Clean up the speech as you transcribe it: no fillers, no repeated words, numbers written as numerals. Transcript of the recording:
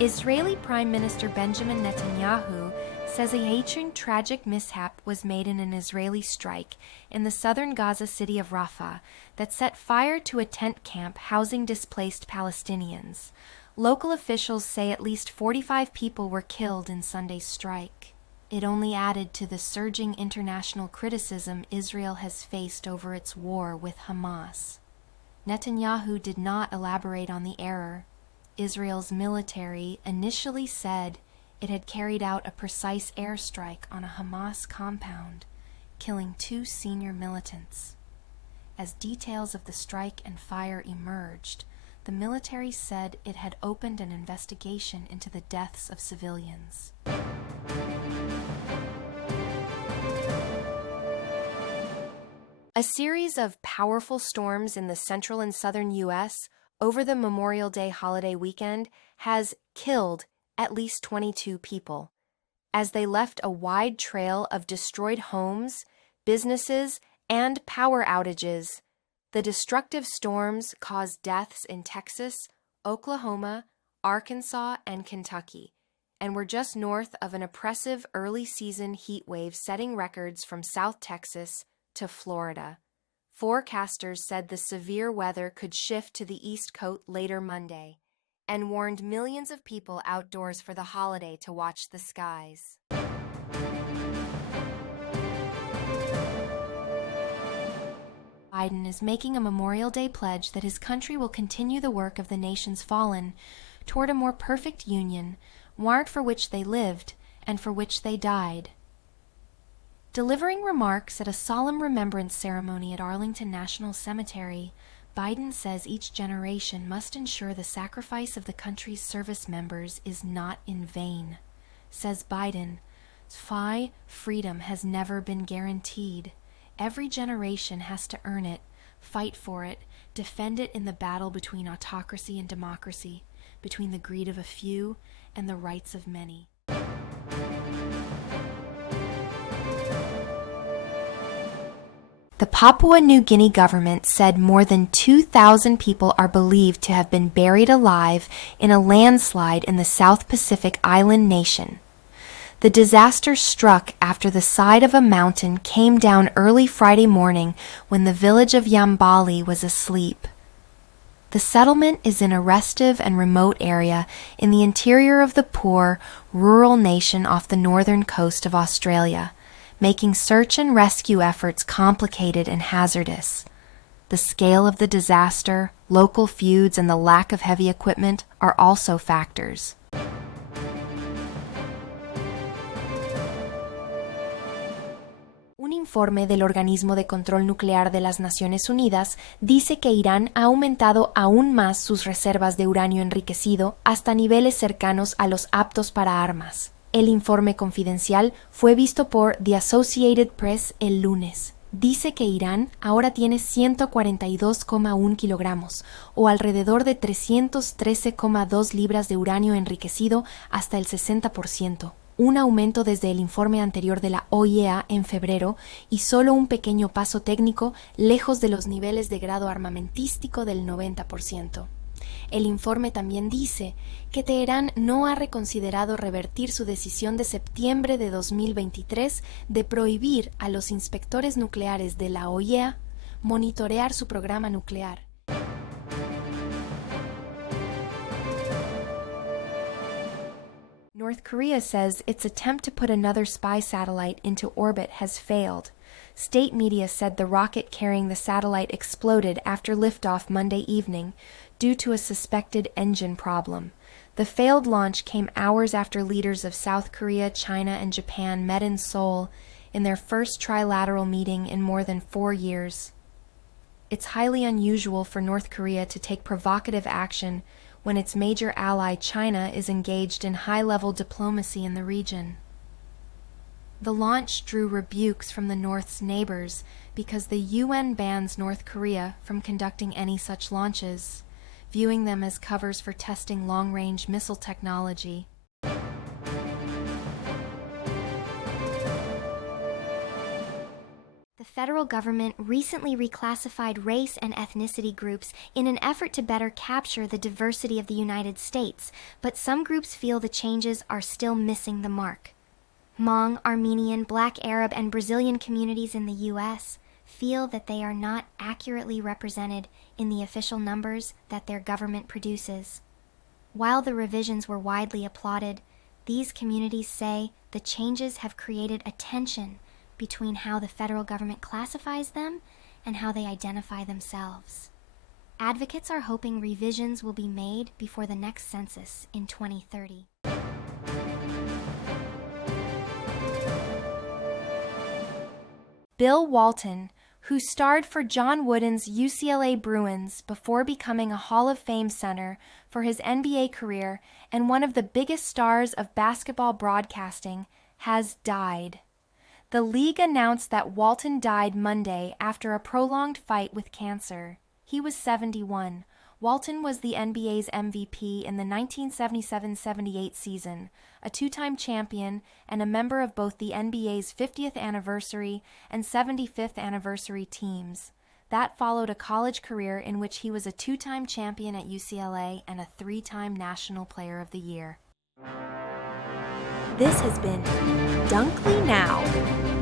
Israeli Prime Minister Benjamin Netanyahu says a hateful tragic mishap was made in an Israeli strike in the southern Gaza city of Rafah that set fire to a tent camp housing displaced Palestinians. Local officials say at least 45 people were killed in Sunday's strike. It only added to the surging international criticism Israel has faced over its war with Hamas. Netanyahu did not elaborate on the error. Israel's military initially said it had carried out a precise airstrike on a Hamas compound, killing 2 senior militants. As details of the strike and fire emerged, the military said it had opened an investigation into the deaths of civilians. A series of powerful storms in the central and southern U.S. over the Memorial Day holiday weekend has killed at least 22 people, as they left a wide trail of destroyed homes, businesses, and power outages. The destructive storms caused deaths in Texas, Oklahoma, Arkansas, and Kentucky, and were just north of an oppressive early-season heat wave setting records from South Texas to Florida. Forecasters said the severe weather could shift to the East Coast later Monday, and warned millions of people outdoors for the holiday to watch the skies. Biden is making a Memorial Day pledge that his country will continue the work of the nation's fallen toward a more perfect union, warrant for which they lived and for which they died. Delivering remarks at a solemn remembrance ceremony at Arlington National Cemetery, Biden says each generation must ensure the sacrifice of the country's service members is not in vain. Says Biden, freedom has never been guaranteed. Every generation has to earn it, fight for it, defend it in the battle between autocracy and democracy, between the greed of a few and the rights of many. The Papua New Guinea government said more than 2,000 people are believed to have been buried alive in a landslide in the South Pacific island nation. The disaster struck after the side of a mountain came down early Friday morning when the village of Yambali was asleep. The settlement is in a restive and remote area in the interior of the poor, rural nation off the northern coast of Australia, making search and rescue efforts complicated and hazardous. The scale of the disaster, local feuds, and the lack of heavy equipment are also factors. Un informe del Organismo de Control Nuclear de las Naciones Unidas dice que Irán ha aumentado aún más sus reservas de uranio enriquecido hasta niveles cercanos a los aptos para armas. El informe confidencial fue visto por The Associated Press el lunes. Dice que Irán ahora tiene 142,1 kilogramos, o alrededor de 313,2 libras de uranio enriquecido hasta el 60%, un aumento desde el informe anterior de la OIEA en febrero y solo un pequeño paso técnico lejos de los niveles de grado armamentístico del 90%. El informe también dice que Teherán no ha reconsiderado revertir su decisión de septiembre de 2023 de prohibir a los inspectores nucleares de la OIEA monitorear su programa nuclear. North Korea says its attempt to put another spy satellite into orbit has failed. State media said the rocket carrying the satellite exploded after liftoff Monday evening due to a suspected engine problem. The failed launch came hours after leaders of South Korea, China, and Japan met in Seoul in their first trilateral meeting in more than 4 years. It's highly unusual for North Korea to take provocative action when its major ally China is engaged in high-level diplomacy in the region. The launch drew rebukes from the North's neighbors because the UN bans North Korea from conducting any such launches, viewing them as covers for testing long-range missile technology. The federal government recently reclassified race and ethnicity groups in an effort to better capture the diversity of the United States, but some groups feel the changes are still missing the mark. Hmong, Armenian, Black Arab, and Brazilian communities in the U.S. feel that they are not accurately represented in the official numbers that their government produces. While the revisions were widely applauded, these communities say the changes have created a tension between how the federal government classifies them and how they identify themselves. Advocates are hoping revisions will be made before the next census in 2030. Bill Walton, who starred for John Wooden's UCLA Bruins before becoming a Hall of Fame center for his NBA career and one of the biggest stars of basketball broadcasting, has died. The league announced that Walton died Monday after a prolonged fight with cancer. He was 71. Walton was the NBA's MVP in the 1977-78 season, a two-time champion, and a member of both the NBA's 50th anniversary and 75th anniversary teams. That followed a college career in which he was a two-time champion at UCLA and a three-time National Player of the Year. This has been Dunkley Now.